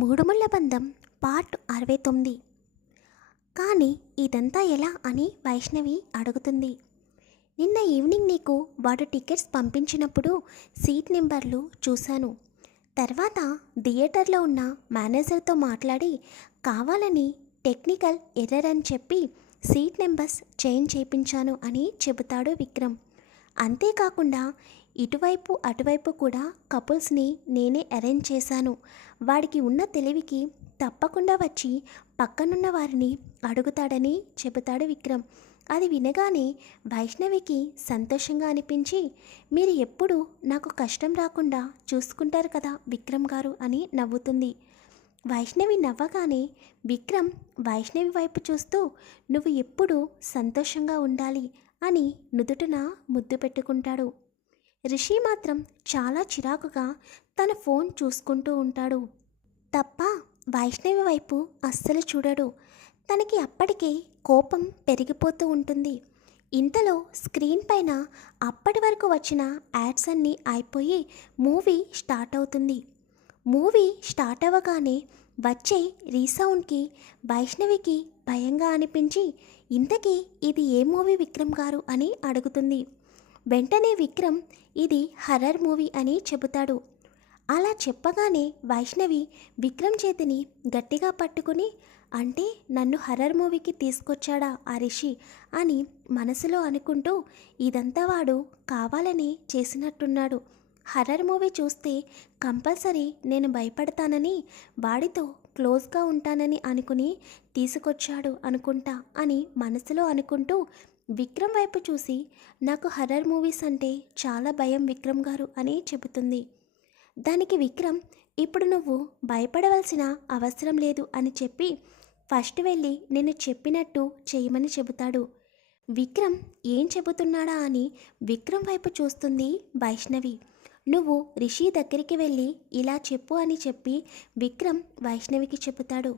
మూడుముళ్ళ బంధం పార్ట్ 69. కానీ ఇదంతా ఎలా అని వైష్ణవి అడుగుతుంది. నిన్న ఈవినింగ్ నీకు వాడు టికెట్స్ పంపించినప్పుడు సీట్ నెంబర్లు చూశాను. తర్వాత థియేటర్లో ఉన్న మేనేజర్తో మాట్లాడి కావాలని టెక్నికల్ ఎర్రర్ అని చెప్పి సీట్ నెంబర్స్ చేంజ్ చేయించాను అని చెబుతాడు విక్రమ్. అంతేకాకుండా ఇటువైపు అటువైపు కూడా కపుల్స్ని నేనే అరేంజ్ చేశాను. వాడికి ఉన్న తెలివికి తప్పకుండా వచ్చి పక్కనున్న వారిని అడుగుతాడని చెబుతాడు విక్రమ్. అది వినగానే వైష్ణవికి సంతోషంగా అనిపించి, మీరు ఎప్పుడు నాకు కష్టం రాకుండా చూసుకుంటారు కదా విక్రమ్ గారు అని నవ్వుతుంది. వైష్ణవి నవ్వగానే విక్రమ్ వైష్ణవి వైపు చూస్తూ, నువ్వు ఎప్పుడూ సంతోషంగా ఉండాలి అని నుదుటిన ముద్దు పెట్టుకుంటాడు. రిషి మాత్రం చాలా చిరాకుగా తన ఫోన్ చూసుకుంటూ ఉంటాడు తప్ప వైష్ణవి వైపు అస్సలు చూడడు. తనకి అప్పటికే కోపం పెరిగిపోతూ ఉంటుంది. ఇంతలో స్క్రీన్ పైన అప్పటి వరకు వచ్చిన యాడ్స్ అన్నీ అయిపోయి మూవీ స్టార్ట్ అవుతుంది. మూవీ స్టార్ట్ అవ్వగానే వచ్చే రీసౌండ్కి వైష్ణవికి భయంగా అనిపించి, ఇంతకీ ఇది ఏ మూవీ విక్రమ్ గారు అని అడుగుతుంది. వెంటనే విక్రమ్ ఇది హర్రర్ మూవీ అని చెబుతాడు. అలా చెప్పగానే వైష్ణవి విక్రమ్ చేతిని గట్టిగా పట్టుకుని, అంటే నన్ను హర్రర్ మూవీకి తీసుకొచ్చాడా ఆ రిషి అని మనసులో అనుకుంటూ, ఇదంతా వాడు కావాలని చేసినట్టున్నాడు. హర్రర్ మూవీ చూస్తే కంపల్సరీ నేను భయపడతానని, వాడితో క్లోజ్గా ఉంటానని అనుకుని తీసుకొచ్చాడు అనుకుంటా అని మనసులో అనుకుంటూ విక్రమ్ వైపు చూసి, నాకు హర్రర్ మూవీస్ అంటే చాలా భయం విక్రమ్ గారు అని చెబుతుంది. దానికి విక్రమ్, ఇప్పుడు నువ్వు భయపడవలసిన అవసరం లేదు అని చెప్పి ఫస్ట్ వెళ్ళి నేను చెప్పినట్టు చేయమని చెబుతాడు. విక్రమ్ ఏం చెబుతున్నాడా అని విక్రమ్ వైపు చూస్తుంది వైష్ణవి. నువ్వు రిషి దగ్గరికి వెళ్ళి ఇలా చెప్పు అని చెప్పి విక్రమ్ వైష్ణవికి చెబుతాడు.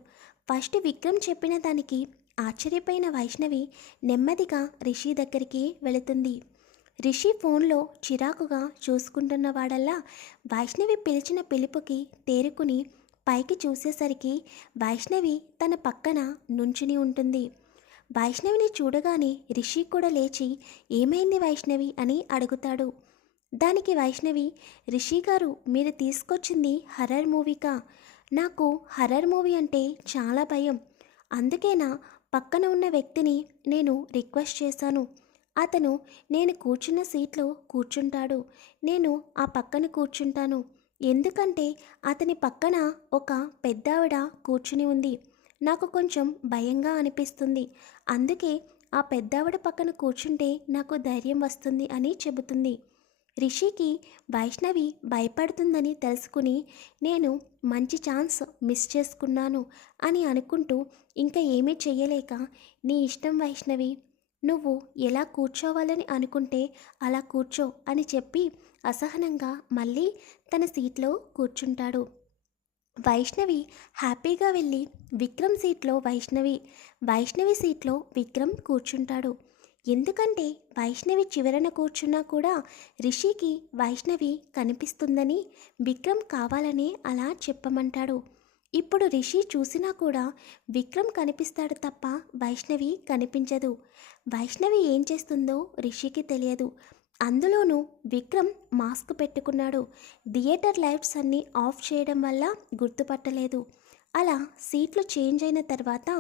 ఫస్ట్ విక్రమ్ చెప్పిన దానికి ఆశ్చర్యపోయిన వైష్ణవి నెమ్మదిగా రిషి దగ్గరికి వెళుతుంది. రిషి ఫోన్లో చిరాకుగా చూసుకుంటున్నవాడల్లా వైష్ణవి పిలిచిన పిలుపుకి తేరుకుని పైకి చూసేసరికి వైష్ణవి తన పక్కన నుంచుని ఉంటుంది. వైష్ణవిని చూడగానే రిషి కూడా లేచి, ఏమైంది వైష్ణవి అని అడుగుతాడు. దానికి వైష్ణవి, రిషి గారు మీరు తీసుకొచ్చింది హర్రర్ మూవీకా? నాకు హర్రర్ మూవీ అంటే చాలా భయం. అందుకేనా పక్కన ఉన్న వ్యక్తిని నేను రిక్వెస్ట్ చేశాను. అతను నేను కూర్చున్న సీట్లో కూర్చుంటాడు, నేను ఆ పక్కన కూర్చుంటాను. ఎందుకంటే అతని పక్కన ఒక పెద్దావిడ కూర్చుని ఉంది. నాకు కొంచెం భయంగా అనిపిస్తుంది. అందుకే ఆ పెద్దావిడ పక్కన కూర్చుంటే నాకు ధైర్యం వస్తుంది అని చెబుతుంది. రిషికి వైష్ణవి భయపడుతుందని తెలుసుకుని, నేను మంచి ఛాన్స్ మిస్ చేసుకున్నాను అని అనుకుంటూ ఇంకా ఏమీ చెయ్యలేక, నీ ఇష్టం వైష్ణవి, నువ్వు ఎలా కూర్చోవాలని అనుకుంటే అలా కూర్చో అని చెప్పి అసహనంగా మళ్ళీ తన సీట్లో కూర్చుంటాడు. వైష్ణవి హ్యాపీగా వెళ్ళి విక్రమ్ సీట్లో వైష్ణవి సీట్లో విక్రమ్ కూర్చుంటాడు. ఎందుకంటే వైష్ణవి చివరన కూర్చున్నా కూడా రిషికి వైష్ణవి కనిపిస్తుందని విక్రమ్ కావాలని అలా చెప్పమంటాడు. ఇప్పుడు రిషి చూసినా కూడా విక్రమ్ కనిపిస్తాడు తప్ప వైష్ణవి కనిపించదు. వైష్ణవి ఏం చేస్తుందో రిషికి తెలియదు. అందులోనూ విక్రమ్ మాస్క్ పెట్టుకున్నాడు. థియేటర్ లైట్స్ అన్నీ ఆఫ్ చేయడం వల్ల గుర్తుపట్టలేదు. అలా సీట్లు చేంజ్ అయిన తర్వాత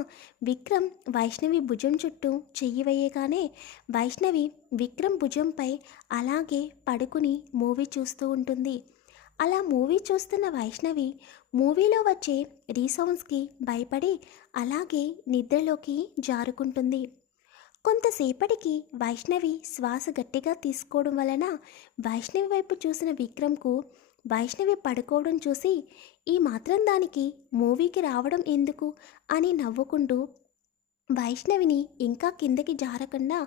విక్రమ్ వైష్ణవి భుజం చుట్టూ చెయ్యి వేయగానే వైష్ణవి విక్రమ్ భుజంపై అలాగే పడుకుని మూవీ చూస్తూ ఉంటుంది. అలా మూవీ చూస్తున్న వైష్ణవి మూవీలో వచ్చే రీసౌండ్స్కి భయపడి అలాగే నిద్రలోకి జారుకుంటుంది. కొంతసేపటికి వైష్ణవి శ్వాస గట్టిగా తీసుకోవడం వలన వైష్ణవి వైపు చూసిన విక్రమ్కు వైష్ణవి పడుకోవడం చూసి, ఈ మాత్రం దానికి మూవీకి రావడం ఎందుకు అని నవ్వుకుంటూ వైష్ణవిని ఇంకా కిందకి జారకుండా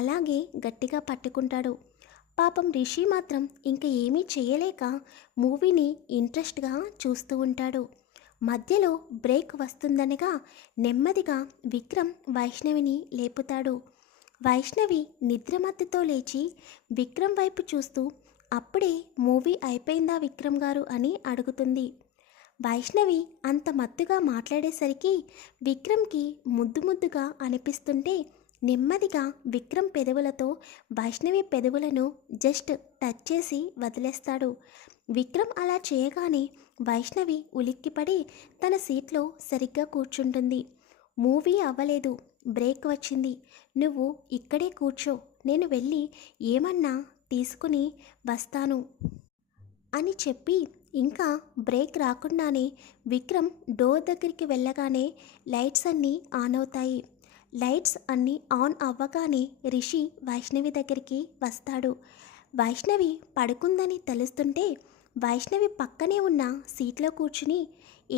అలాగే గట్టిగా పట్టుకుంటాడు. పాపం రిషి మాత్రం ఇంకా ఏమీ చేయలేక మూవీని ఇంట్రెస్ట్గా చూస్తూ ఉంటాడు. మధ్యలో బ్రేక్ వస్తుందనగా నెమ్మదిగా విక్రమ్ వైష్ణవిని లేపుతాడు. వైష్ణవి నిద్రమత్తుతో లేచి విక్రమ్ వైపు చూస్తూ, అప్పుడే మూవీ అయిపోయిందా విక్రమ్ గారు అని అడుగుతుంది. వైష్ణవి అంత మత్తుగా మాట్లాడేసరికి విక్రమ్కి ముద్దు ముద్దుగా అనిపిస్తుంటే నెమ్మదిగా విక్రమ్ పెదవులతో వైష్ణవి పెదవులను జస్ట్ టచ్ చేసి వదిలేస్తాడు. విక్రమ్ అలా చేయగానే వైష్ణవి ఉలిక్కిపడి తన సీట్లో సరిగ్గా కూర్చుంటుంది. మూవీ అవ్వలేదు, బ్రేక్ వచ్చింది, నువ్వు ఇక్కడే కూర్చో, నేను వెళ్ళి ఏమన్నా తీసుకుని వస్తాను అని చెప్పి ఇంకా బ్రేక్ రాకుండానే విక్రమ్ డోర్ దగ్గరికి వెళ్ళగానే లైట్స్ అన్నీ ఆన్ అవుతాయి. లైట్స్ అన్నీ ఆన్ అవ్వగానే రిషి వైష్ణవి దగ్గరికి వస్తాడు. వైష్ణవి పడుకుందని తెలుస్తుంటే వైష్ణవి పక్కనే ఉన్న సీట్లో కూర్చుని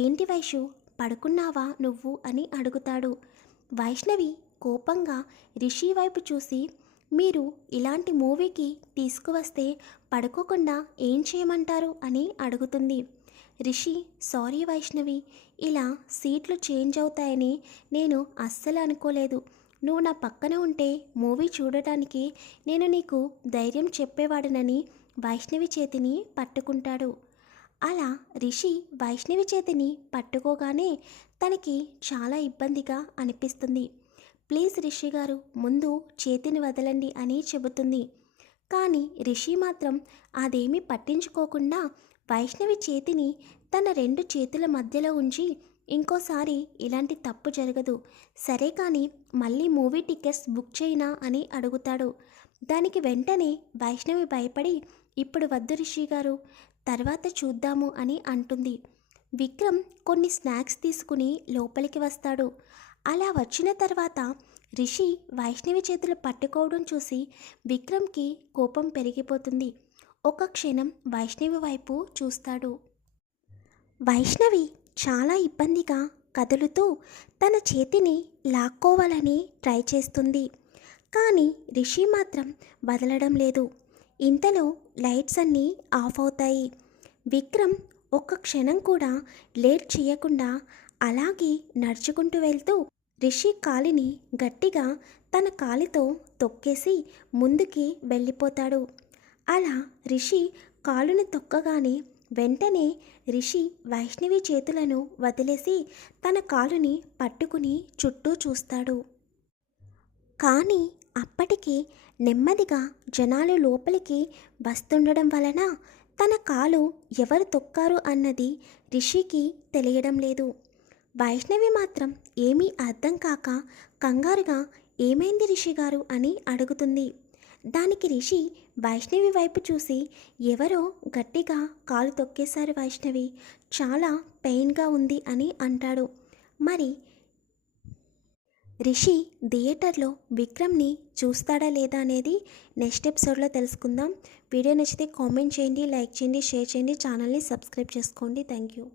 ఏంటి వైషు పడుకున్నావా నువ్వు అని అడుగుతాడు. వైష్ణవి కోపంగా రిషి వైపు చూసి మీరు ఇలాంటి మూవీకి తీసుకువస్తే పడుకోకుండా ఏం చేయమంటారు అని అడుగుతుంది. రిషి సారీ వైష్ణవి, ఇలా సీట్లు చేంజ్ అవుతాయని నేను అస్సలు అనుకోలేదు. నువ్వు నా పక్కన ఉంటే మూవీ చూడటానికి నేను నీకు ధైర్యం చెప్పేవాడినని వైష్ణవి చేతిని పట్టుకుంటాడు. అలా రిషి వైష్ణవి చేతిని పట్టుకోగానే తనకి చాలా ఇబ్బందిగా అనిపిస్తుంది. ప్లీజ్ రిషి గారు ముందు చేతిని వదలండి అని చెబుతుంది. కానీ రిషి మాత్రం అదేమీ పట్టించుకోకుండా వైష్ణవి చేతిని తన 2 చేతుల మధ్యలో ఉంచి ఇంకోసారి ఇలాంటి తప్పు జరగదు, సరే కానీ మళ్ళీ మూవీ టికెట్స్ బుక్ చేయనా అని అడుగుతాడు. దానికి వెంటనే వైష్ణవి భయపడి ఇప్పుడు వద్దు రిషి గారు, తర్వాత చూద్దాము అని అంటుంది. విక్రమ్ కొన్ని స్నాక్స్ తీసుకుని లోపలికి వస్తాడు. అలా వచ్చిన తర్వాత రిషి వైష్ణవి చేతులు పట్టుకోవడం చూసి విక్రమ్కి కోపం పెరిగిపోతుంది. ఒక క్షణం వైష్ణవి వైపు చూస్తాడు. వైష్ణవి చాలా ఇబ్బందిగా కదులుతూ తన చేతిని లాక్కోవాలని ట్రై చేస్తుంది. కానీ రిషి మాత్రం వదలడం లేదు. ఇంతలో లైట్స్ అన్నీ ఆఫ్ అవుతాయి. విక్రమ్ ఒక్క క్షణం కూడా లేట్ చేయకుండా అలాగే నడుచుకుంటూ వెళ్తూ రిషి కాలిని గట్టిగా తన కాలితో తొక్కేసి ముందుకి వెళ్ళిపోతాడు. అలా రిషి కాలుని తొక్కగానే వెంటనే రిషి వైష్ణవి చేతులను వదిలేసి తన కాలుని పట్టుకుని చుట్టూ చూస్తాడు. కానీ అప్పటికి నెమ్మదిగా జనాలు లోపలికి వస్తుండడం వలన తన కాలు ఎవరు తొక్కారు అన్నది రిషికి తెలియడం లేదు. వైష్ణవి మాత్రం ఏమీ అర్థం కాక కంగారుగా ఏమైంది రిషి గారు అని అడుగుతుంది. దానికి రిషి వైష్ణవి వైపు చూసి ఎవరో గట్టిగా కాలు తొక్కేశారు వైష్ణవి, చాలా పెయిన్గా ఉంది అని అంటాడు. మరి రిషి థియేటర్లో విక్రమ్ని చూస్తాడా లేదా అనేది నెక్స్ట్ ఎపిసోడ్లో తెలుసుకుందాం. వీడియో నచ్చితే కామెంట్ చేయండి, లైక్ చేయండి, షేర్ చేయండి, ఛానల్ని సబ్స్క్రైబ్ చేసుకోండి. Thank you.